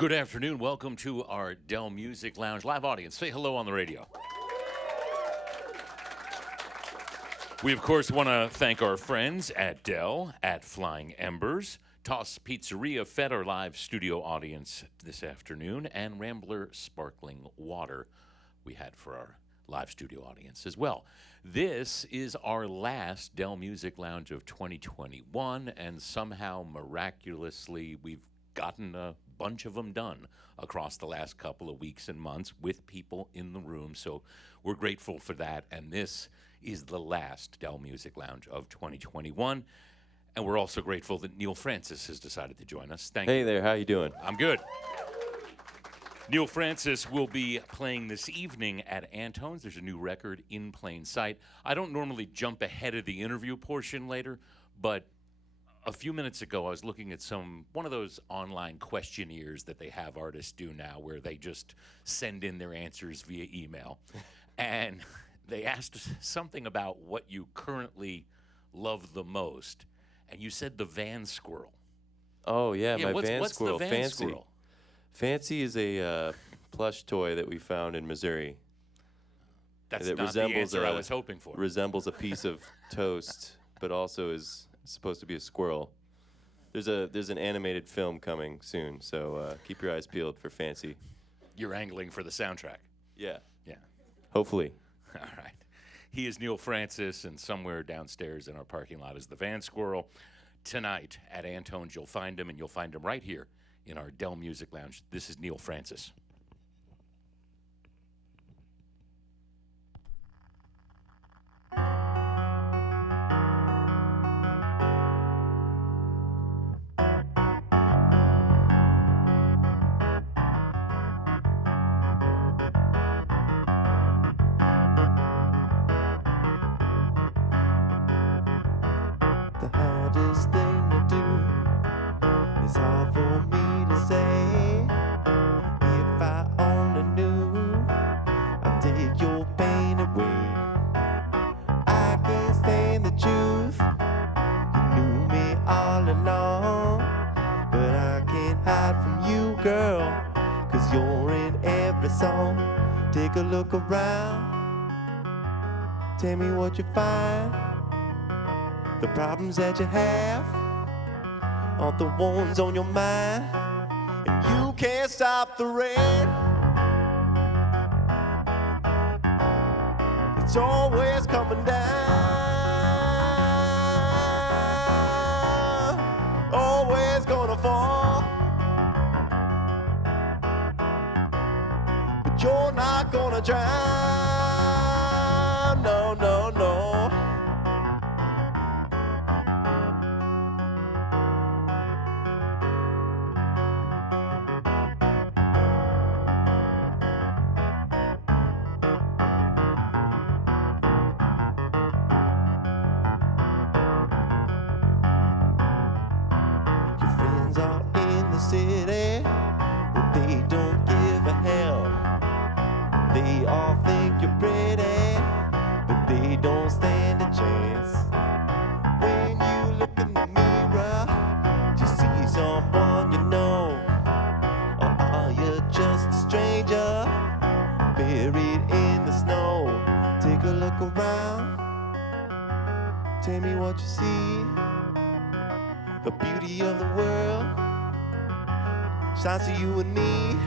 Good afternoon. Welcome to our Dell Music Lounge live audience. Say hello on the radio. We, of course, want to thank our friends at Dell, at Flying Embers. Toss Pizzeria fed our live studio audience this afternoon, and Rambler Sparkling Water we had for our live studio audience as well. This is our last Dell Music Lounge of 2021, and somehow, miraculously, we've gotten a bunch of them done across the last couple of weeks and months with people in the room, so we're grateful for that, and this is the last Dell Music Lounge of 2021. And we're also grateful that Neal Francis has decided to join us. Thank you. Hey there, how you doing? I'm good. Neal Francis will be playing this evening at Antone's. There's a new record, In Plain Sight. I don't normally jump ahead of the interview portion later, but a few minutes ago I was looking at one of those online questionnaires that they have artists do now where they just send in their answers via email. And they asked something about what you currently love the most. And you said the van squirrel. Oh, yeah, my van what's squirrel. The van Fancy. Squirrel? Fancy is a plush toy that we found in Missouri. That's that not the answer I was hoping for. Resembles a piece of toast, but also is supposed to be a squirrel. There's an animated film coming soon, so keep your eyes peeled for Fancy. You're angling for the soundtrack. Yeah. Yeah. Hopefully. All right. He is Neal Francis, and somewhere downstairs in our parking lot is the Van Squirrel. Tonight at Antone's, you'll find him, and you'll find him right here in our Dell Music Lounge. This is Neal Francis. Take a look around, tell me what you find. The problems that you have aren't the ones on your mind, and you can't stop the rain. It's always coming down, always gonna fall. You're not gonna drown, no, no, no. Your friends are in the city, but they don't give a hell. They all think you're pretty, but they don't stand a chance. When you look in the mirror, do you see someone you know? Or are you just a stranger, buried in the snow? Take a look around, tell me what you see. The beauty of the world shines to you and me,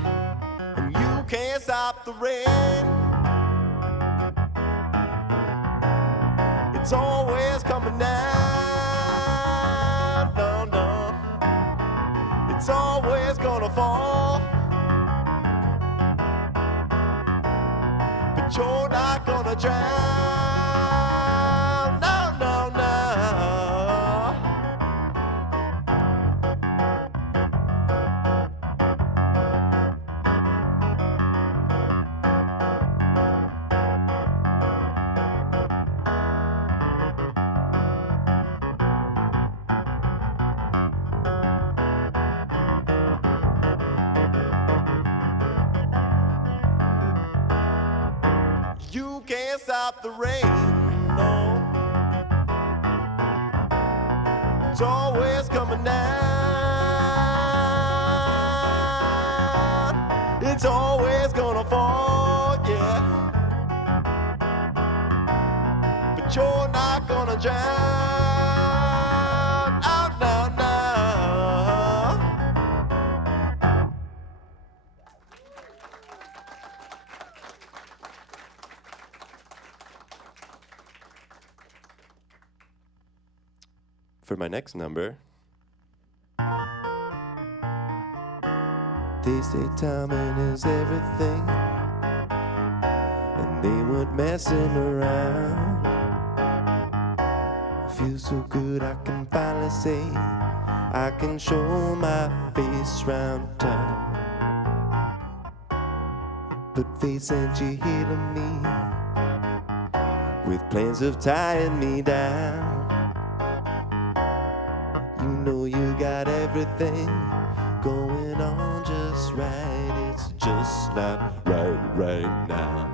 and you can't stop the rain. It's always coming down, no, no. It's always gonna fall, but you're not gonna drown, no, no, no. You can't stop the rain, no. It's always coming down. it's always gonna fall, yeah. But you're not gonna drown out now, now. For my next number, they say timing is everything, and they weren't messing around. Feels so good I can finally say I can show my face round town. But fate sent you here to me with plans of tying me down. You know you got everything going on just right. It's just not right now.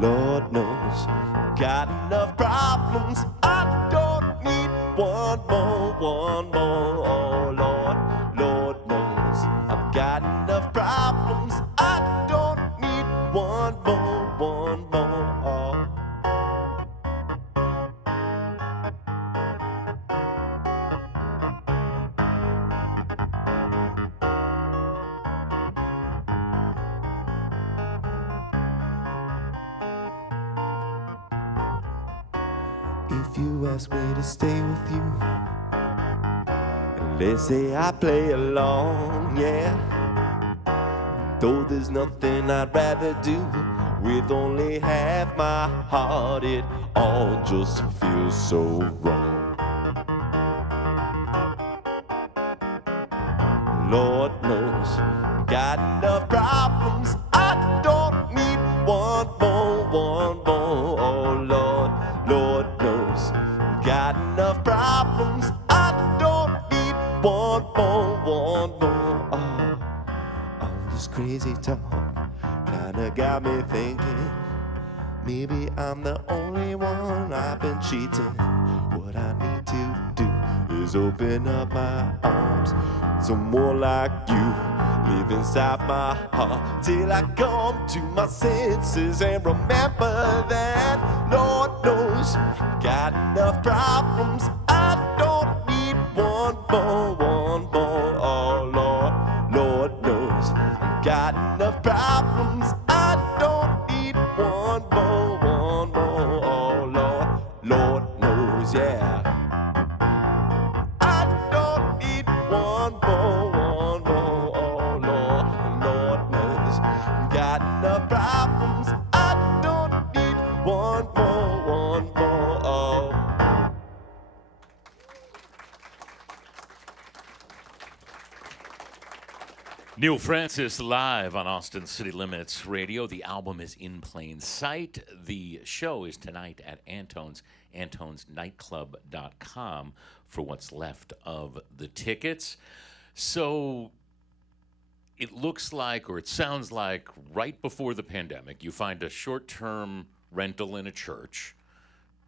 Lord knows, got enough problems. I don't need one more. Oh Lord, Lord knows, I've got enough problems. I don't need one more. Oh. If you ask me to stay with you, and let's say I play along, yeah. Though there's nothing I'd rather do with only half my heart, it all just feels so wrong. Lord knows, got enough problems. I don't need one more. Oh Lord, Lord knows, got enough problems. I don't need one more. Oh, all this crazy talk kinda got me thinking, maybe I'm the only one I've been cheating. What I need to do is open up my arms, some more like you live inside my heart, till I come to my senses and remember that Lord knows, got enough problems. I don't need one more. Oh Lord, Lord knows, got enough problems. I don't need one more. Oh Lord, Lord knows, yeah. I don't need one more. Oh Lord, Lord knows, got enough problems. I don't need one more. Oh. Neal Francis live on Austin City Limits Radio. The album is In Plain Sight. The show is tonight at Antone's, antonsnightclub.com for what's left of the tickets. So it looks like, or it sounds like, right before the pandemic, you find a short-term rental in a church.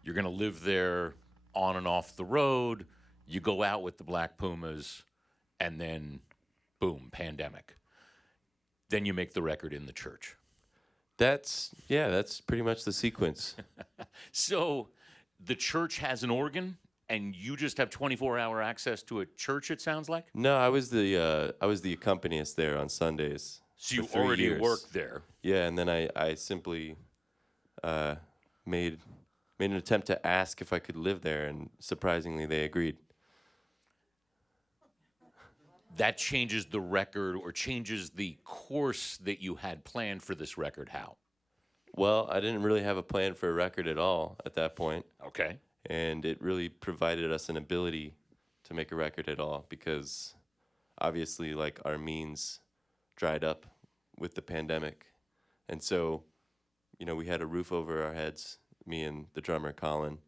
You're going to live there on and off the road. You go out with the Black Pumas, and then boom, pandemic. Then you make the record in the church. That's pretty much the sequence. So the church has an organ, and you just have 24-hour access to a church, it sounds like? No, I was the accompanist there on Sundays. So you for 3 already years. worked there. Yeah, and then I simply made an attempt to ask if I could live there, and surprisingly they agreed. That changes the record, or changes the course that you had planned for this record. How? Well, I didn't really have a plan for a record at all at that point. Okay. And it really provided us an ability to make a record at all, because obviously, like, our means dried up with the pandemic. And so, we had a roof over our heads, me and the drummer, Colin,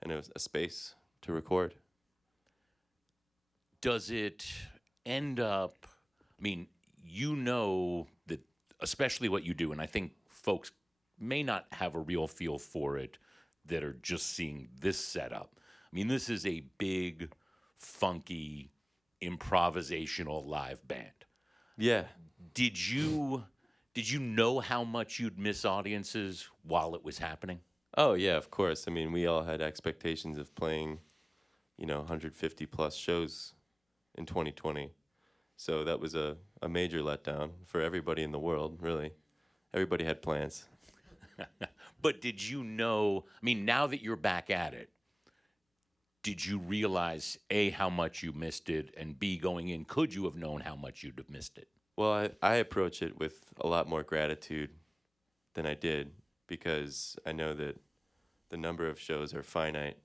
and it was a space to record. Does it end up, that, especially what you do, and I think folks may not have a real feel for it that are just seeing this setup. This is a big, funky, improvisational live band. Yeah. Did you know how much you'd miss audiences while it was happening? Oh, yeah, of course. I mean, we all had expectations of playing, 150 plus shows in 2020. So that was a major letdown for everybody in the world, really. Everybody had plans. But did you know, I mean, now that you're back at it, did you realize, A, how much you missed it, and B, going in, could you have known how much you'd have missed it? Well, I approach it with a lot more gratitude than I did because I know that the number of shows are finite,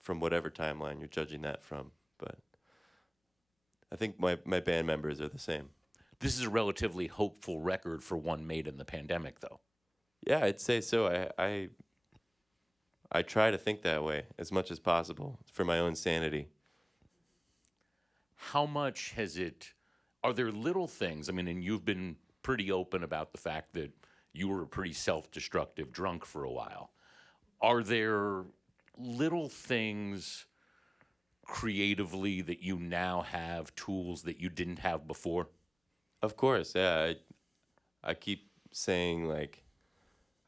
from whatever timeline you're judging that from. But I think my band members are the same. This is a relatively hopeful record for one made in the pandemic, though. Yeah, I'd say so. I try to think that way as much as possible for my own sanity. How much has it, are there little things, I mean, and you've been pretty open about the fact that you were a pretty self-destructive drunk for a while. Are there little things creatively that you now have, tools that you didn't have before? Of course, yeah. I keep saying, like,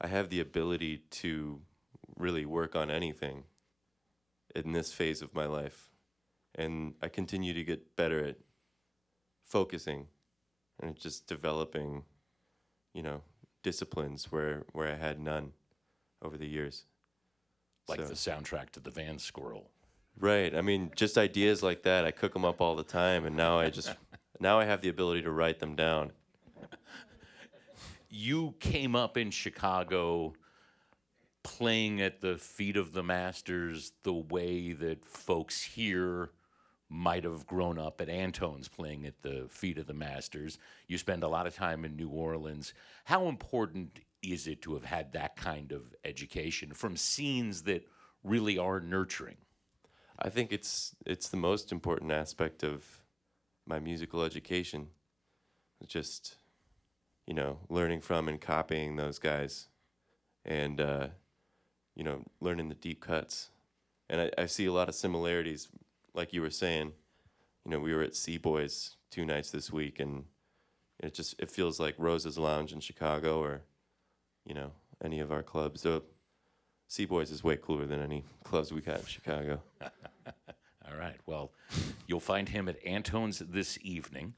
I have the ability to really work on anything in this phase of my life. And I continue to get better at focusing and just developing, disciplines where I had none over the years. Like So- the soundtrack to the Van Squirrel. Right. I mean, just ideas like that. I cook them up all the time, and now I have the ability to write them down. You came up in Chicago playing at the feet of the masters the way that folks here might have grown up at Antone's playing at the feet of the masters. You spend a lot of time in New Orleans. How important is it to have had that kind of education from scenes that really are nurturing? I think it's the most important aspect of my musical education. Just, learning from and copying those guys and, learning the deep cuts. And I see a lot of similarities, like you were saying. We were at C-Boys 2 nights this week, and it feels like Rose's Lounge in Chicago or, any of our clubs. So C-Boys is way cooler than any clubs we got in Chicago. All right. Well, you'll find him at Antone's this evening.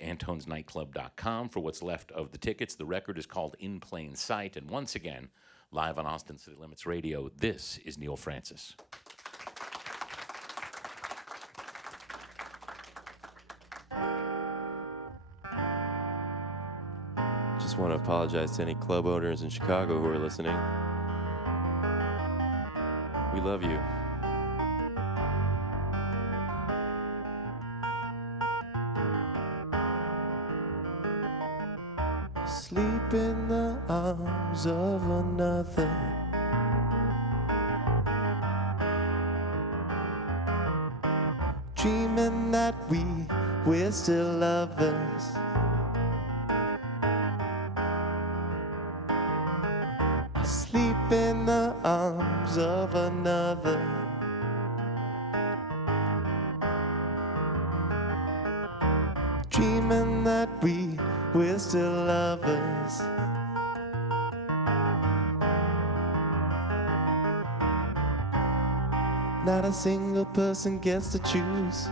AntonesNightclub.com for what's left of the tickets. The record is called In Plain Sight. And once again, live on Austin City Limits Radio, this is Neal Francis. Just want to apologize to any club owners in Chicago who are listening. We love you. Sleep in the arms of another. Dreaming that we're still lovers. I sleep in the arms of another. Dreaming that we're still lovers. Not a single person gets to choose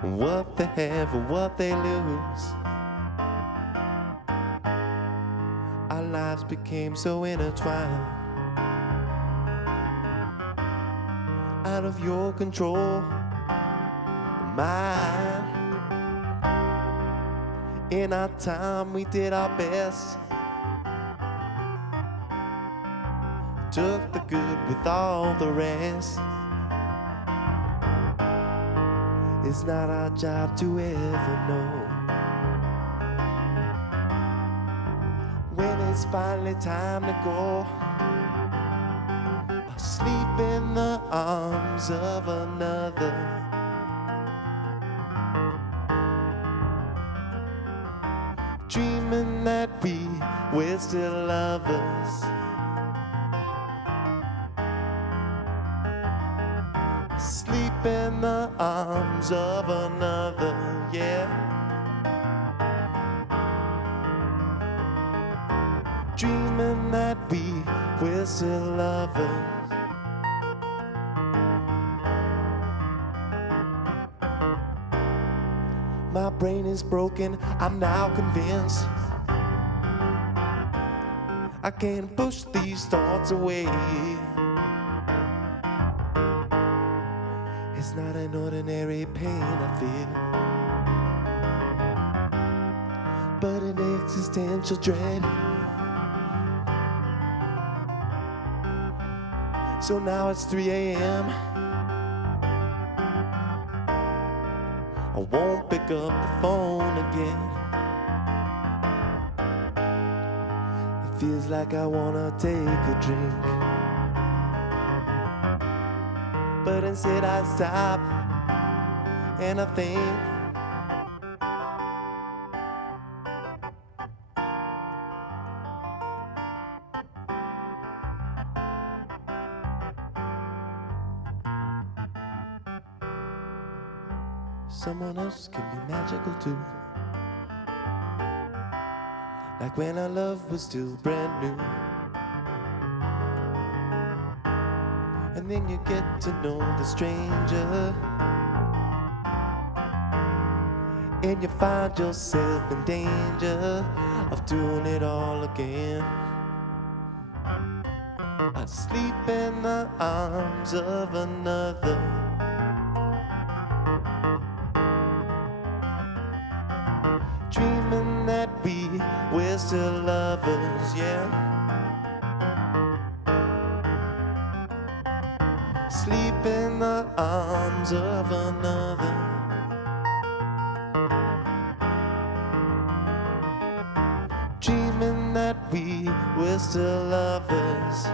what they have or what they lose. Our lives became so intertwined, out of your control, mine. In our time we did our best, took the good with all the rest. It's not our job to ever know when it's finally time to go. Or sleep in the arms of another. Dreaming that we're still lovers. Sleep in the arms of another, yeah. Dreaming that we're still lovers. My brain is broken, I'm now convinced I can't push these thoughts away. It's not an ordinary pain I feel, but an existential dread. So now it's 3 a.m. I won't pick up the phone again. It feels like I wanna take a drink, but instead I stop and I think. Someone else can be magical too, like when our love was still brand new. And then you get to know the stranger, and you find yourself in danger of doing it all again. Asleep in the arms of another, dreaming that we're still lovers, yeah. Sleep in the arms of another, dreaming that we're still lovers.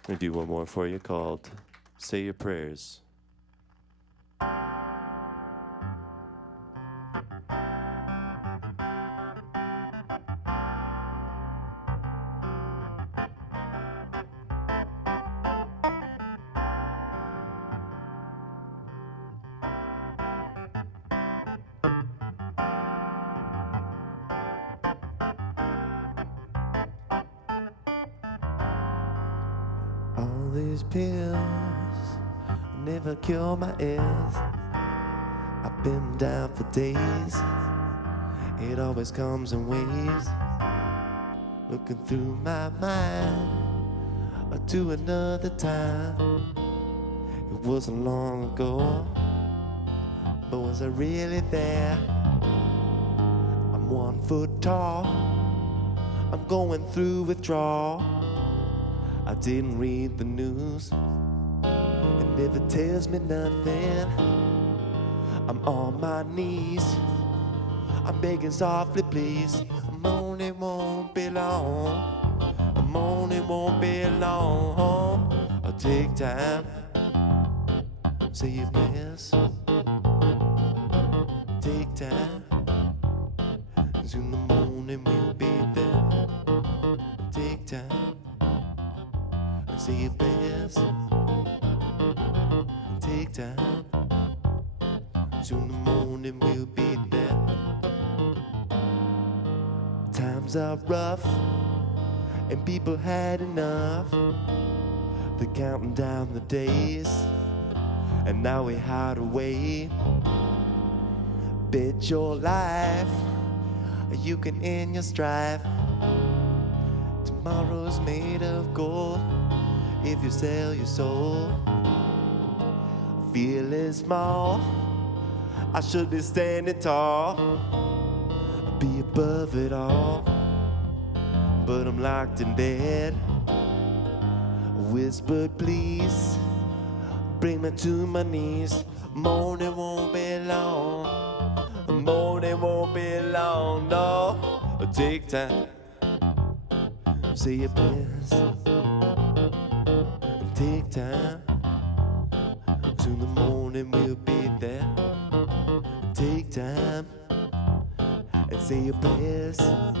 I'm gonna do one more for you called Say Your Prayers. All these pills never cure my ills. I've been down for days. It always comes in waves. Looking through my mind to another time. It wasn't long ago, but was I really there? I'm 1 foot tall. I'm going through withdrawal. I didn't read the news, it never tells me nothing. I'm on my knees, I'm begging softly, please. I'm only won't be long, I'm only won't be long. I'll take time, say your prayers. Take time, 'cause in the morning we'll be there. Take time, say your prayers. Take time, soon in the morning we'll be there. Times are rough and people had enough. They're counting down the days, and now we hide away. Bet your life you can end your strife. Tomorrow's made of gold if you sell your soul. Feeling small, I should be standing tall, be above it all, but I'm locked in bed. Whispered, please, bring me to my knees. Morning won't be long, morning won't be long, no. Take time, say your prayers and take time. Soon in the morning we'll be there. Take time and say your prayers and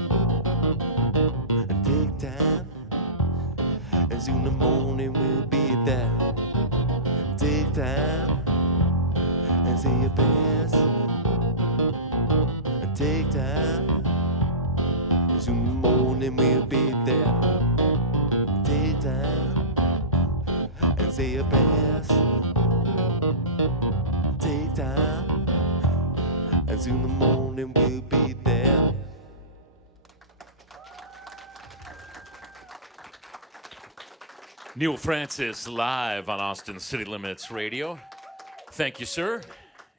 take time. And soon in the morning we'll be there. Take time and say your prayers and take time. And soon in the morning we'll be there. Take time and say your prayers. Take time, and soon in the morning we'll be there. Neal Francis live on Austin City Limits Radio. Thank you, sir.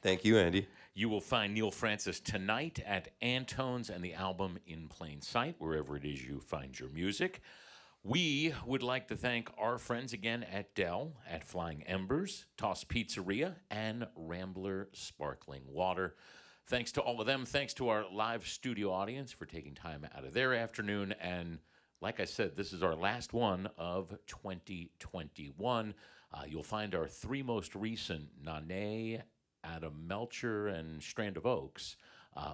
Thank you, Andy. You will find Neal Francis tonight at Antone's and the album In Plain Sight, wherever it is you find your music. We would like to thank our friends again at Dell, at Flying Embers, Toss Pizzeria, and Rambler Sparkling Water. Thanks to all of them. Thanks to our live studio audience for taking time out of their afternoon. And like I said, this is our last one of 2021. You'll find our three most recent, Nane, Adam Melcher, and Strand of Oaks,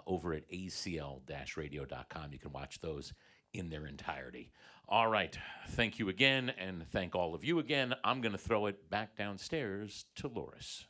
over at acl-radio.com. You can watch those in their entirety. All right. Thank you again, and thank all of you again. I'm going to throw it back downstairs to Loris.